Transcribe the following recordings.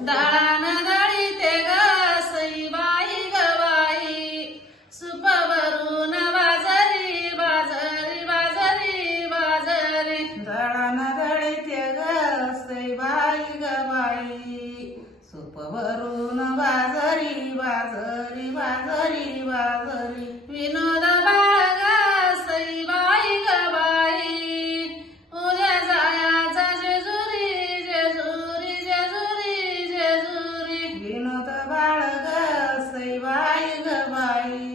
दळान दळी ते गई बाई गवाई सुपवरून बाजरी बाजरी बाजरी बाजरी दळान दळी ते गई बाई गवाई सुपवरून बाजरी बाजरी बाजरी बाळग सैवाई ग बाई.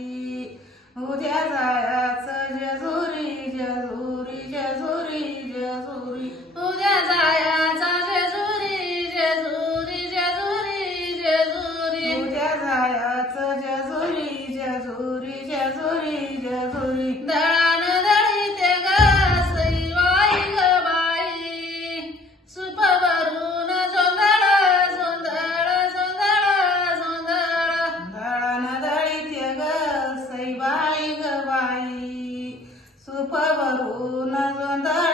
उद्या जा and I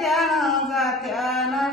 जात्यान जात्यान